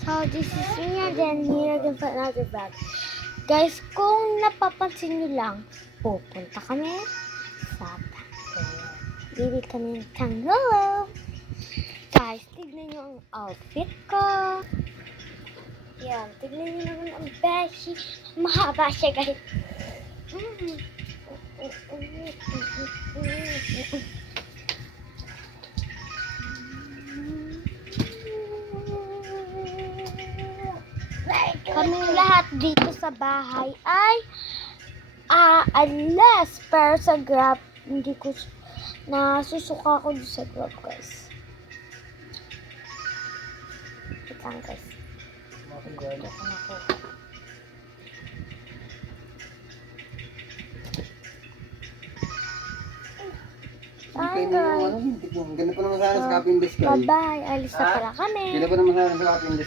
So, this is me again here again for another vlog. Guys, kung napapansin nyo lang, pupunta kami sa tango. Bibili kami ng tango. Guys, tignan nyo ang outfit ko. Yan, tignan nyo naman ang beshi. Mahaba siya, guys. Kaming lahat dito sa bahay ay aalas. Pero sa Grab, hindi ko nasusuka ko sa Grab, guys. Wait lang, guys. Bye, guys. Ganito naman sana sa Kapindes ka. Bye-bye. Alis na pala kami. Ganito naman sana sa Kapindes